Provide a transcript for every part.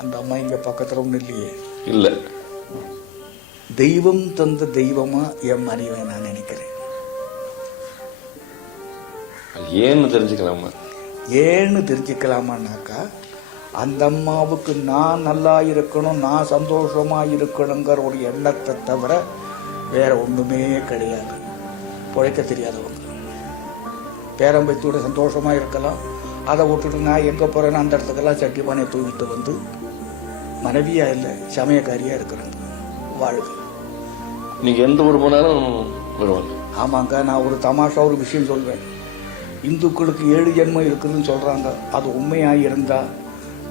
அந்த அம்மா இங்க பக்கத்துல ஒண்ணு இல்லையே. இல்ல. தெய்வம் தந்த தெய்வமா என் மனைவி நான் நினைக்கிறேன். ஏன்னு தெரிஞ்சுக்கலாமா? ஏன்னு தெரிஞ்சுக்கலாமான்னாக்கா, அந்த அம்மாவுக்கு நான் நல்லா இருக்கணும், நான் சந்தோஷமா இருக்கணுங்கிற ஒரு எண்ணத்தை தவிர வேற ஒண்ணுமே கிடையாது. பிழைக்க தெரியாதவங்க பேரம்பைத்தோட சந்தோஷமா இருக்கலாம். அதை விட்டுட்டு நான் எங்க போறேன்னு அந்த இடத்துக்கெல்லாம் சட்டி பானையை தூக்கிட்டு வந்து மனைவியா இல்லை சமயக்காரியா இருக்கிறாங்க. வாழ்க்கை நீங்க எந்த ஊர் போனாலும் வருவாங்க. ஆமாங்க. நான் ஒரு தமாஷா ஒரு விஷயம் சொல்வேன். இந்துக்களுக்கு 7 ஜென்மம் இருக்குதுன்னு சொல்றாங்க. அது உண்மையா இருந்தா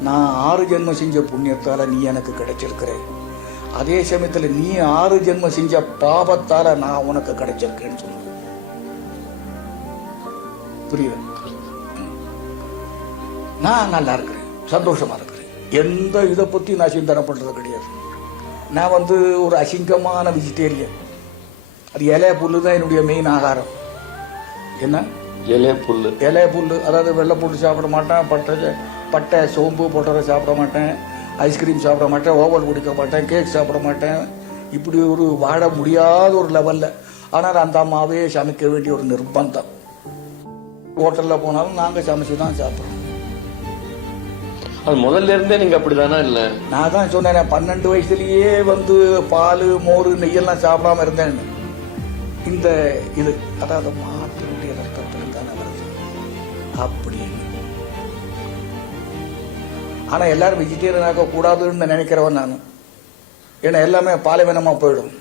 நான் 6 ஜென்மம் செஞ்ச புண்ணியத்தால நீ எனக்கு கிடைச்சிருக்கிற. அதே சமயத்துல நீ 6 ஜென்மம் செஞ்ச பாபத்தால நான் உனக்கு கிடைச்சிருக்கேன்னு சொல்லுவேன். புரியுது? நான் நல்லா இருக்கிறேன், சந்தோஷமா இருக்கிறேன். எந்த இதை பத்தி நான் சிந்தனை பண்றது கிடையாது. நான் ஒரு அசிங்கமான வெஜிடேரியன். அது இலை புல்லு தான் என்னுடைய மெயின் ஆகாரம். என்ன? இலை புல்லு. இலை புல்லு, அதாவது வெள்ளை புல்லு சாப்பிட மாட்டேன், பட்டை சோம்பு போட்டதை சாப்பிட மாட்டேன், ஐஸ்கிரீம் சாப்பிட மாட்டேன், ஓவல் குடிக்க மாட்டேன், கேக் சாப்பிட மாட்டேன். இப்படி ஒரு வாழ முடியாத ஒரு லெவல்ல. ஆனால் அந்த அம்மாவே சமைக்க வேண்டிய ஒரு நிர்பந்தம். ஹோட்டல்ல போனாலும் நாங்க சமைச்சு தான் சாப்பிடுறோம். அது முதல்ல இருந்தே நீங்க அப்படிதானா? இல்ல, நான் தான் சொன்னேன் 12 வயசுலயே பால் மோர் நெய்யெல்லாம் சாப்பிடாம இருந்தேன். இந்த இது அதாவது மாட்டினுடைய ரத்தத்தில் தானே வருது அப்படி. ஆனா எல்லாரும் வெஜிடேரியன் ஆக கூடாதுன்னு நினைக்கிறவன் நான். ஏன்னா எல்லாமே பாலைவனமா போயிடும்.